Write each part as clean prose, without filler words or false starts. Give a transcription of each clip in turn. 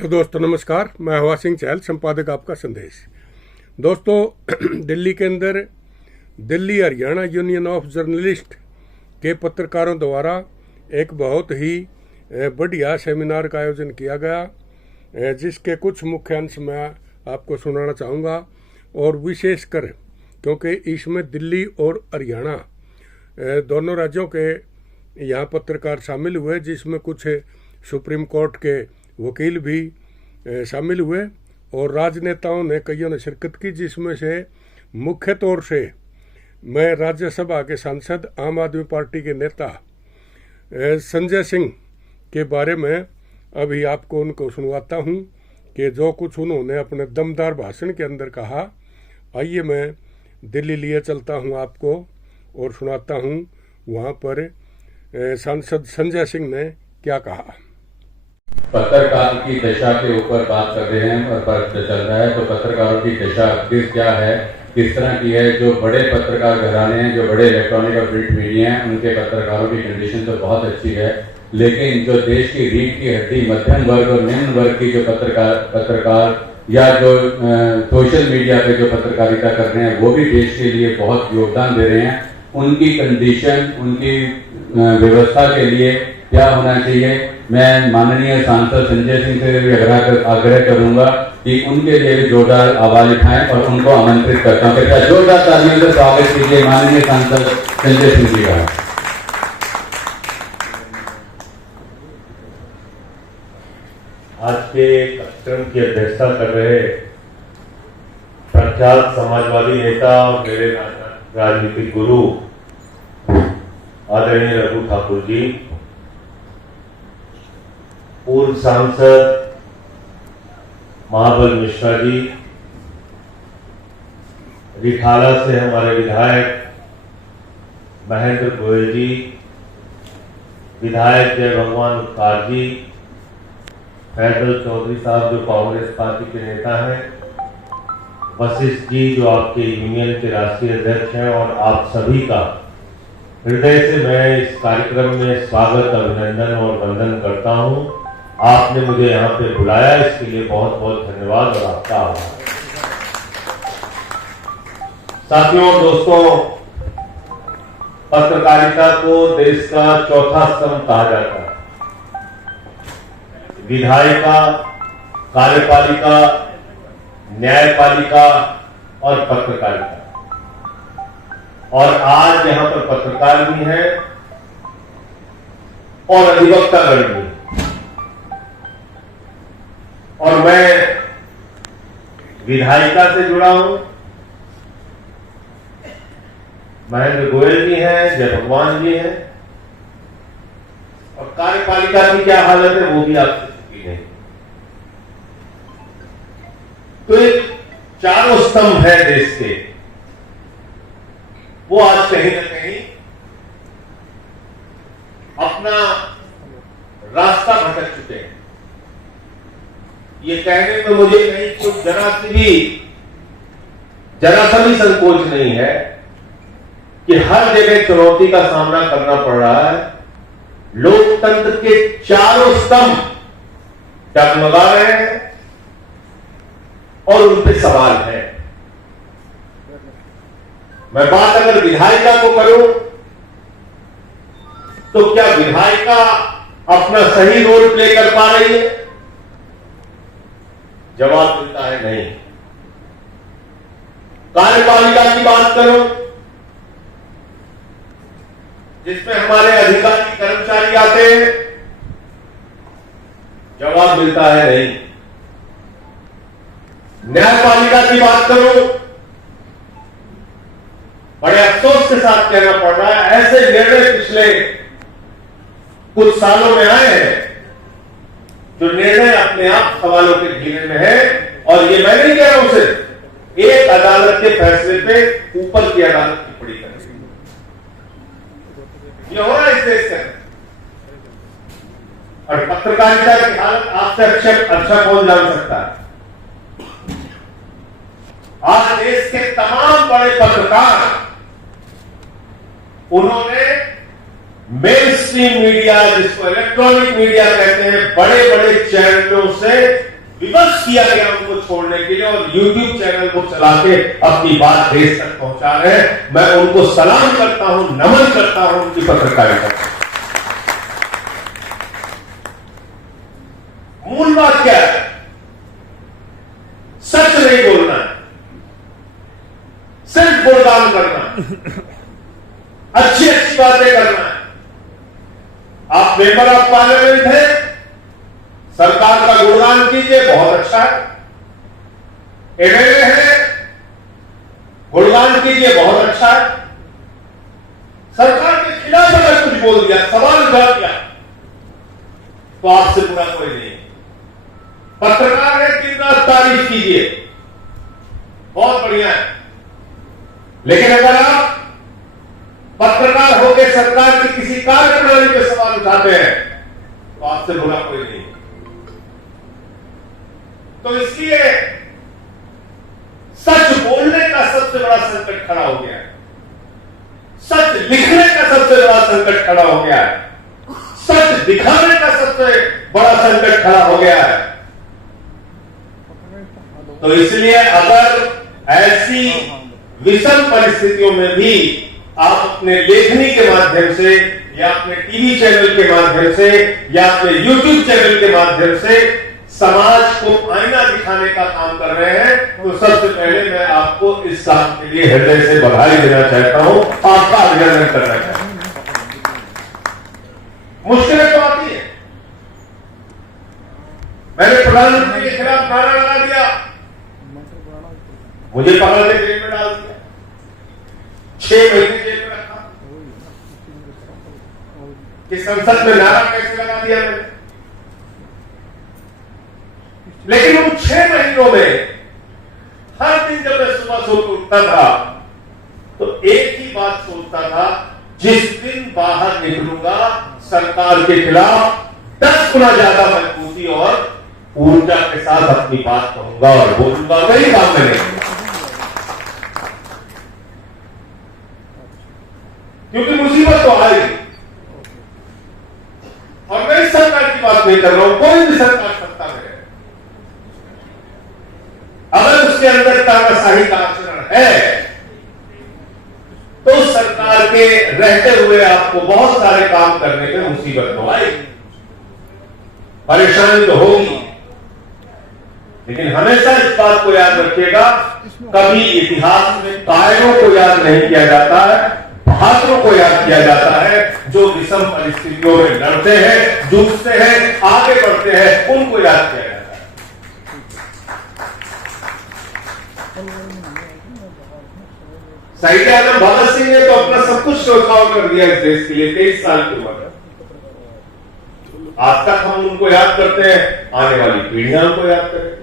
Hello दोस्तों, नमस्कार। मैं हवा सिंह चहल, संपादक आपका संदेश। दोस्तों, दिल्ली के अंदर Delhi Haryana union of journalist के पत्रकारों द्वारा एक बहुत ही बढ़िया सेमिनार का आयोजन किया गया, जिसके कुछ मुख्य अंश मैं आपको सुनाना चाहूँगा। और विशेषकर क्योंकि इसमें दिल्ली और हरियाणा दोनों राज्यों के यहाँ पत्रकार शामिल हुए, जिसमें कुछ सुप्रीम कोर्ट के वकील भी शामिल हुए और राजनेताओं ने कईयों ने शिरकत की, जिसमें से मुख्य तौर से मैं राज्यसभा के सांसद आम आदमी पार्टी के नेता संजय सिंह के बारे में अभी आपको उनको सुनवाता हूं कि जो कुछ उन्होंने अपने दमदार भाषण के अंदर कहा। आइए मैं दिल्ली लिए चलता हूं आपको और सुनाता हूं वहां पर सांसद संजय सिंह ने क्या कहा। पत्रकार की दशा के ऊपर बात कर रहे हैं और बात चल रहा है, तो पत्रकारों की दशा फिर क्या है, किस तरह की है। जो बड़े पत्रकार घराने हैं, जो बड़े इलेक्ट्रॉनिक और प्रिंट मीडिया हैं, उनके पत्रकारों की कंडीशन तो बहुत अच्छी है, लेकिन जो देश की रीढ़ की हड्डी मध्यम वर्ग और निम्न वर्ग की जो पत्रकार या जो सोशल मीडिया पे जो पत्रकारिता कर रहे हैं, वो भी देश के लिए बहुत योगदान दे रहे हैं। उनकी कंडीशन, उनकी व्यवस्था के लिए क्या होना चाहिए, मैं माननीय सांसद संजय सिंह से भी आग्रह करूंगा कि उनके लिए भी जोरदार आवाज उठाएं और उनको आमंत्रित करता हूं। कृपया जोरदार तालियों से स्वागत कीजिए माननीय सांसद संजय सिंह जी का। आज के कार्यक्रम की अध्यक्षता कर रहे प्रख्यात समाजवादी नेता और मेरे राजनीतिक गुरु आदरणीय रघु ठाकुर जी, पूर्व सांसद महाबल मिश्रा जी, रिठाला से हमारे विधायक महेंद्र गोयल जी, विधायक जय भगवान उत्कार जी, फैजल चौधरी साहब जो कांग्रेस पार्टी के नेता हैं, वशिष्ठ जी जो आपके यूनियन के राष्ट्रीय अध्यक्ष हैं, और आप सभी का हृदय से मैं इस कार्यक्रम में स्वागत, अभिनंदन और वंदन करता हूं। आपने मुझे यहाँ पे बुलाया, इसके लिए बहुत बहुत धन्यवाद और आपका आभार। साथियों, दोस्तों, पत्रकारिता को देश का चौथा स्तंभ कहा जाता है। विधायिका, कार्यपालिका, न्यायपालिका और पत्रकारिता। और आज यहां पर पत्रकार भी हैं और अधिवक्तागण भी। और मैं विधायिका से जुड़ा हूं, महेंद्र गोयल जी हैं, जय भगवान जी हैं, और कार्यपालिका की क्या हालत है वो भी आपसे चुकी नहीं। तो ये चारों स्तंभ है देश के, वो आज कहीं ना कहीं अपना रास्ता भटक चुके हैं। ये कहने में मुझे कहीं कुछ जरा सा भी संकोच नहीं है कि हर जगह चुनौती का सामना करना पड़ रहा है। लोकतंत्र के चारों स्तंभ डगमगा रहे हैं और उन पे सवाल है। मैं बात अगर विधायिका को करूं तो क्या विधायिका अपना सही रोल प्ले कर पा रही है? जवाब मिलता है नहीं। कार्यपालिका की बात करो, जिसमें हमारे अधिकारी कर्मचारी आते हैं, जवाब मिलता है नहीं। न्यायपालिका की बात करो, बड़े अफसोस के साथ कहना पड़ रहा है, ऐसे निर्णय पिछले कुछ सालों में आए हैं जो निर्णय अपने आप सवालों के घेरे में है। और ये मैं नहीं कह रहा हूं, सिर्फ एक अदालत के फैसले पे ऊपर की अदालत टिप्पणी कर रही है। ये हो रहा है इस देश से। और पत्रकारिता की हालत आपसे अच्छा कौन जान सकता है? आज देश के तमाम बड़े पत्रकार, उन्होंने मेन स्ट्रीम मीडिया, जिसको इलेक्ट्रॉनिक मीडिया कहते हैं, बड़े बड़े चैनलों से विवश किया गया उनको छोड़ने के लिए और यूट्यूब चैनल को चला के अपनी बात देश तक पहुंचा रहे हैं। मैं उनको सलाम करता हूं, नमन करता हूं उनकी पत्रकारिता। मूल बात क्या है? सच नहीं बोलना है, सिर्फ गुणगान करना है, अच्छी अच्छी बातें करना है। आप मेंबर ऑफ पार्लियामेंट हैं, सरकार का गुणगान कीजिए, बहुत अच्छा है। एमएलए है, गुणगान कीजिए, बहुत अच्छा है। सरकार के खिलाफ अगर कुछ बोल दिया, सवाल उठा दिया, तो आपसे बुरा कोई नहीं। पत्रकार है, दिन रात तारीफ कीजिए, बहुत बढ़िया है। लेकिन अगर आप पत्रकार होकर सरकार की किसी कार्यप्रणाली पे सवाल उठाते हैं, तो आपसे बुरा कोई नहीं। तो इसलिए सच बोलने का सबसे बड़ा संकट खड़ा हो गया है, सच लिखने का सबसे बड़ा संकट खड़ा हो गया है, सच दिखाने का सबसे बड़ा संकट खड़ा हो गया है। तो इसलिए अगर ऐसी विषम परिस्थितियों में भी आप अपने लेखनी के माध्यम से या अपने टीवी चैनल के माध्यम से या अपने यूट्यूब चैनल के माध्यम से समाज को आईना दिखाने का काम कर रहे हैं, तो सबसे पहले मैं आपको इस काम के लिए हृदय से बधाई देना चाहता हूं, आपका अभिनंदन करना चाहता हूं। मुश्किलें तो आती है। मैंने प्रधानमंत्री के खिलाफ नारा लगा दिया, मुझे पकड़ के जेल में डाल दिया, 6 महीने जेल में रखा कि संसद में नारा कैसे लगा दिया मैंने। लेकिन उन 6 महीनों में हर दिन जब मैं सुबह सो के उठता था तो एक ही बात सोचता था, जिस दिन बाहर निकलूंगा सरकार के खिलाफ 10 गुना ज्यादा मजबूती और ऊर्जा के साथ अपनी बात कहूंगा और बोलूंगा। वही काम मैंने किया, क्योंकि मुसीबत तो आएगी। और मैं इस सरकार की बात नहीं कर रहा हूं, कोई भी सरकार सत्ता में है, अगर उसके अंदर तानाशाही का आचरण है तो सरकार के रहते हुए आपको बहुत सारे काम करने में मुसीबत तो आएगी, परेशानी तो होगी। लेकिन हमेशा इस बात को याद रखिएगा, कभी इतिहास में कायरों को याद नहीं किया जाता है, बहादुरों को याद किया जाता है। जो विषम परिस्थितियों में लड़ते हैं, जूझते हैं, आगे बढ़ते हैं, उनको याद किया जाता है। शहीद आजम भगत सिंह ने तो अपना सब कुछ न्यौछावर कर दिया इस देश के लिए 23 साल की उम्र। आज तक हम उनको याद करते हैं, आने वाली पीढ़ियां उनको याद करें।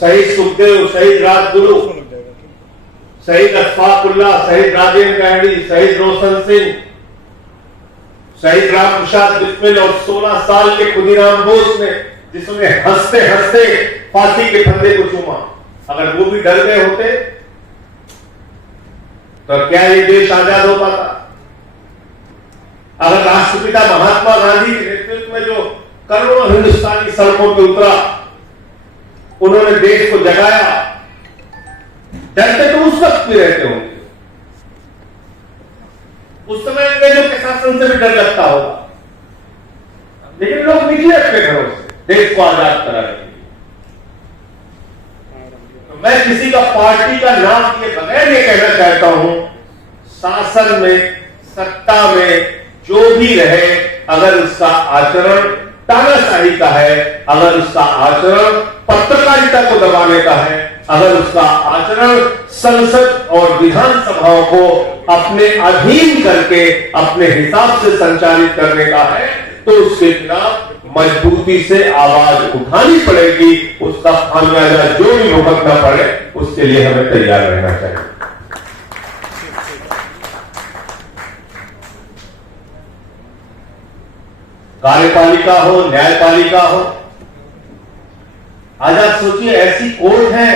शहीद सुखदेव, शहीद राजगुरु, शहीद अशफाकुल्लाह, शहीद राजेंद्र गांधी, शहीद रोशन सिंह, शहीद राम प्रसाद बिस्मिल और 16 साल के खुदीराम बोस ने, जिसने हंसते हंसते फांसी के फंदे को चूमा, अगर वो भी डर गए होते तो क्या ये देश आजाद हो पाता? अगर राष्ट्रपिता महात्मा गांधी के नेतृत्व में जो करोड़ों हिंदुस्तानी सड़कों पर उतरा, उन्होंने देश को जगाया, डरते तो उस वक्त भी रहते होंगे, उस समय अंग्रेजों के शासन से भी डर लगता होगा, लेकिन लोग निकले अपने घरों से देश को आजाद कराने के लिए। तो मैं किसी का पार्टी का नाम किए बगैर ये कहना चाहता हूं, शासन में, सत्ता में जो भी रहे, अगर उसका आचरण तानाशाही का है, अगर उसका आचरण पत्रकारिता को दबाने का है, अगर उसका आचरण संसद और विधानसभाओं को अपने अधीन करके अपने हिसाब से संचालित करने का है, तो उसके खिलाफ मजबूती से आवाज उठानी पड़ेगी। उसका खामियाजा जो भी भुगतना पड़े, उसके लिए हमें तैयार रहना चाहिए। कार्यपालिका हो, न्यायपालिका हो, आज आप सोचिए ऐसी कोर्ट है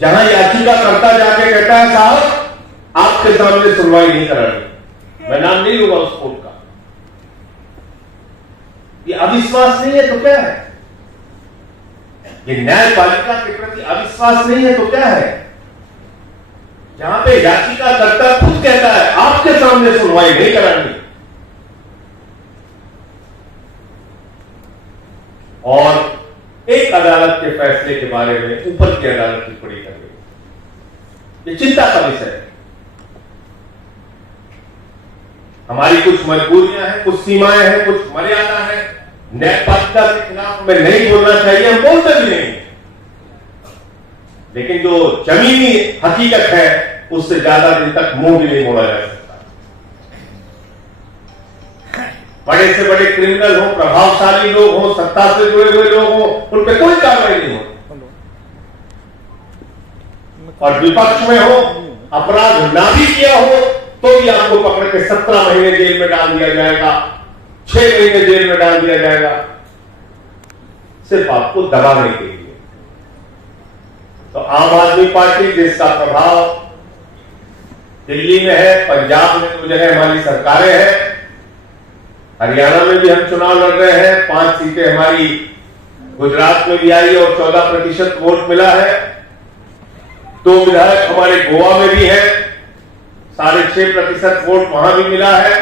जहां याचिकाकर्ता जाके कहता है साहब आपके सामने सुनवाई नहीं करानी, मैं नाम नहीं लूंगा उस कोर्ट का, ये अविश्वास नहीं है तो क्या है? ये न्यायपालिका के प्रति अविश्वास नहीं है तो क्या है? जहां पे याचिकाकर्ता खुद कहता है आपके सामने सुनवाई नहीं करानी और एक अदालत के फैसले के बारे में ऊपर की अदालत टिप्पणी कर रही, ये चिंता का विषय है। हमारी कुछ मजबूरियां हैं, कुछ सीमाएं हैं, कुछ मर्यादा है। न्यायपालिका के खिलाफ में नहीं बोलना चाहिए, हम बोलते भी नहीं, लेकिन जो जमीनी हकीकत है उससे ज्यादा दिन तक मुंह भी नहीं मोड़ा जा सकता। बड़े से बड़े क्रिमिनल हो, प्रभावशाली लोग हो, सत्ता से जुड़े हुए लोग हो, उन पर कोई कार्रवाई नहीं हो, और विपक्ष में हो, अपराध ना भी किया हो तो भी आपको पकड़ के 17 महीने जेल में डाल दिया जाएगा, 6 महीने जेल में डाल दिया जाएगा, सिर्फ आपको दबाने के लिए। तो आम आदमी पार्टी जिसका प्रभाव दिल्ली में है, पंजाब में तो जगह हमारी सरकारें हैं, हरियाणा में भी हम चुनाव लड़ रहे हैं, 5 सीटें हमारी गुजरात में भी आई और 14% वोट मिला है। 2 विधायक हमारे गोवा में भी है, 6.5% वोट वहां भी मिला है।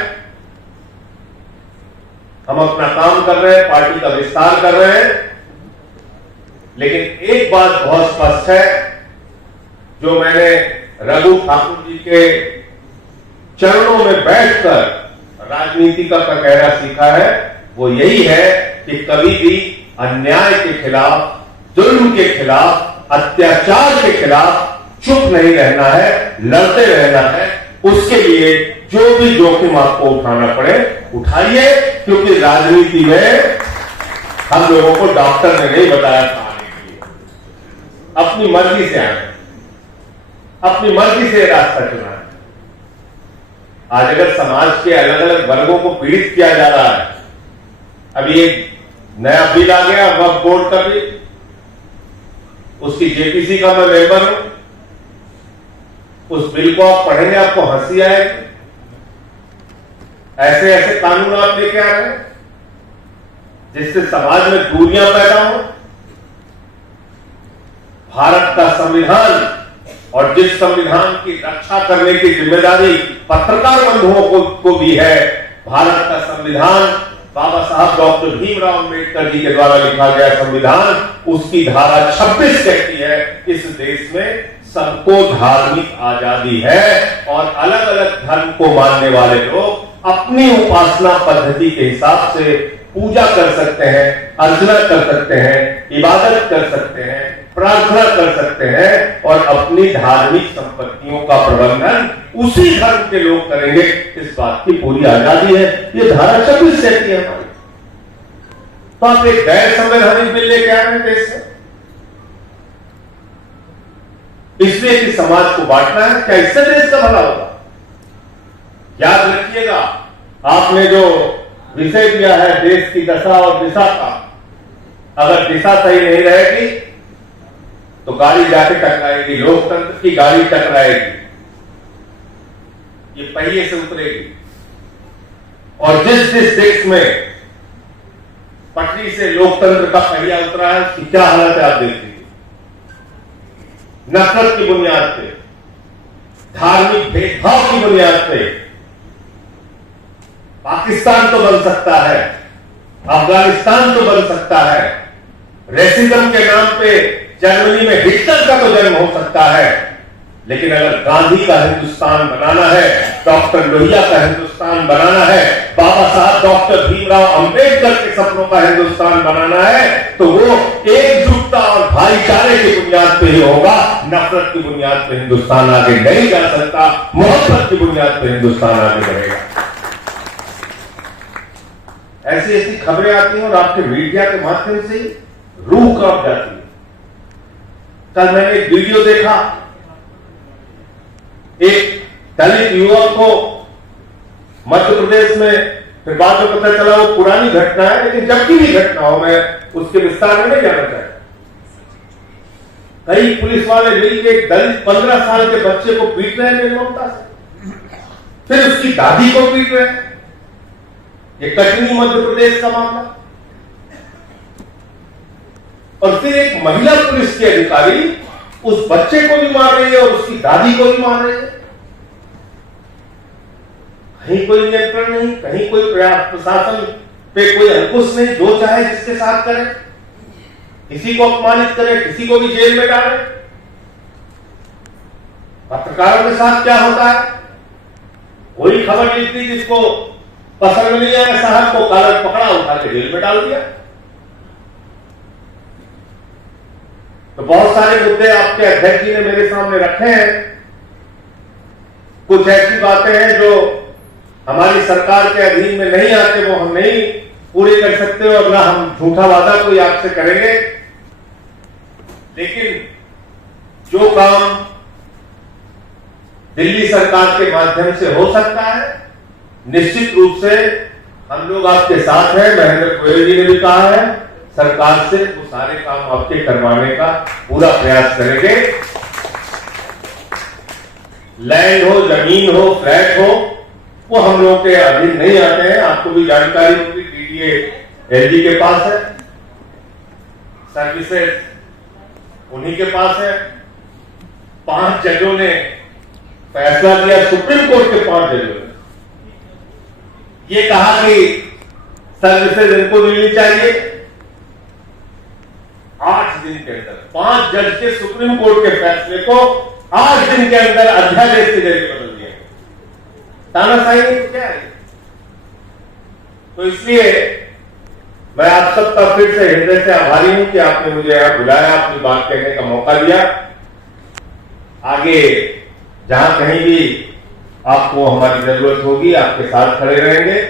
हम अपना काम कर रहे हैं, पार्टी का विस्तार कर रहे हैं, लेकिन एक बात बहुत स्पष्ट है, जो मैंने रघु ठाकुर जी के चरणों में बैठकर राजनीति का ककहरा सीखा है, वो यही है कि कभी भी अन्याय के खिलाफ, जुल्म के खिलाफ, अत्याचार के खिलाफ चुप नहीं रहना है, लड़ते रहना है। उसके लिए जो भी जोखिम आपको उठाना पड़े उठाइए, क्योंकि राजनीति में हम लोगों को डॉक्टर ने नहीं बताया था आने के लिए, अपनी मर्जी से आए, अपनी मर्जी से रास्ता चुना है। आज अगर समाज के अलग अलग वर्गों को पीड़ित किया जा रहा है, अभी एक नया बिल आ गया वक्फ बोर्ड का बिल, उसकी जेपीसी का मैं मेंबर हूं, उस बिल को आप पढ़ेंगे आपको हंसी आएगी। ऐसे ऐसे कानून आप लेके आ रहे हैं जिससे समाज में दूरियां पैदा हो। भारत का संविधान और जिस संविधान की रक्षा करने की जिम्मेदारी पत्रकार बंधुओं को भी है, भारत का संविधान बाबा साहब डॉक्टर भीमराव अंबेडकर जी के द्वारा लिखा गया संविधान, उसकी धारा 26 कहती है इस देश में सबको धार्मिक आजादी है और अलग अलग धर्म को मानने वाले लोग अपनी उपासना पद्धति के हिसाब से पूजा कर सकते हैं, अर्चना कर सकते हैं, इबादत कर सकते हैं, प्रार्थना कर सकते हैं और अपनी धार्मिक संपत्तियों का प्रबंधन उसी धर्म के लोग करेंगे। इस बात की पूरी आजादी है, ये धारा 26 कहती है हमारी। तो आप एक गैर संवैधानिक बिल लेके आ रहे हैं देश में, इसलिए कि समाज को बांटना है। क्या इससे देश का भला होगा? याद रखिएगा, आपने जो विषय दिया है देश की दशा और दिशा का, अगर दिशा सही नहीं रहेगी तो गाड़ी जाके टकराएगी, लोकतंत्र की गाड़ी टकराएगी, ये पहिए से उतरेगी। और जिस जिस देश में पटरी से लोकतंत्र का पहिया उतरा है उसकी क्या हालत है आप देख लीजिए। नफरत की बुनियाद पे, धार्मिक भेदभाव की बुनियाद पे पाकिस्तान तो बन सकता है, अफगानिस्तान तो बन सकता है, रेसिज्म के नाम पे जर्मनी में हिटलर का तो जन्म हो सकता है, लेकिन अगर गांधी का हिंदुस्तान बनाना है, डॉक्टर लोहिया का हिंदुस्तान बनाना है, बाबा साहब डॉक्टर भीमराव अंबेडकर के सपनों का हिंदुस्तान बनाना है, तो वो एकजुटता और भाईचारे की बुनियाद पे ही होगा। नफरत की बुनियाद पे हिंदुस्तान आगे नहीं जा सकता, मोहब्बत की बुनियाद पे हिंदुस्तान आगे बढ़ेगा। ऐसी ऐसी खबरें आती हैं और आपके मीडिया के माध्यम से रूह कांप जाती है। कल मैंने एक वीडियो देखा, एक दलित युवक को मध्य प्रदेश में, फिर बाद में पता चला वो पुरानी घटना है, लेकिन जबकि भी घटना हो मैं उसके विस्तार में नहीं जाना चाहता। कई पुलिस वाले मिलकर एक दलित 15 साल के बच्चे को पीट रहे हैं निर्ममता से, फिर उसकी दादी को पीट रहे हैं। ये कटनी मध्य प्रदेश का मामला, और फिर एक महिला पुलिस के अधिकारी उस बच्चे को भी मार रही है और उसकी दादी को भी मार रही है। कहीं कोई नियंत्रण नहीं, कहीं कोई प्रशासन पे कोई अंकुश नहीं, जो चाहे जिसके साथ करे, किसी को अपमानित करे, किसी को भी जेल में डाले। पत्रकारों के साथ क्या होता है? कोई खबर लिखती जिसको पसंद नहीं आया, साहब को कागज पकड़ा, उठा के जेल में डाल दिया। तो बहुत सारे मुद्दे आपके अध्यक्ष जी ने मेरे सामने रखे हैं। कुछ ऐसी बातें हैं जो हमारी सरकार के अधीन में नहीं आते, वो हम नहीं पूरे कर सकते और ना हम झूठा वादा कोई आपसे करेंगे। लेकिन जो काम दिल्ली सरकार के माध्यम से हो सकता है, निश्चित रूप से हम लोग आपके साथ हैं। महेंद्र गोयल जी ने भी कहा है, सरकार से वो सारे काम आपके करवाने का पूरा प्रयास करेंगे। लैंड हो, जमीन हो, फ्लैट हो, वो हम लोग के अधीन नहीं आते हैं। आपको भी जानकारी होगी, डीडीए एलजी के पास है, सर्विसेज उन्हीं के पास है। 5 जजों ने फैसला दिया, सुप्रीम कोर्ट के 5 जजों ने ये कहा कि सर्विसेज इनको मिलनी चाहिए। 8 दिन के अंदर 5 जज के सुप्रीम कोर्ट के फैसले को 8 दिन के अंदर अध्यादेश के जरिए बदल दिया। तानाशाही नहीं तो क्या है? तो इसलिए मैं आप सबका फिर से हृदय से आभारी हूं कि आपने मुझे यहां बुलाया, अपनी बात कहने का मौका दिया। आगे जहां कहीं भी आपको हमारी जरूरत होगी, आपके साथ खड़े रहेंगे।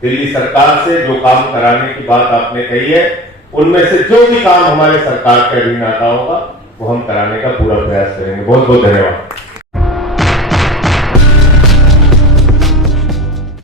दिल्ली सरकार से जो काम कराने की बात आपने कही है, उनमें से जो भी काम हमारे सरकार के अधीन आता होगा, वो हम कराने का पूरा प्रयास करेंगे। बहुत बहुत धन्यवाद।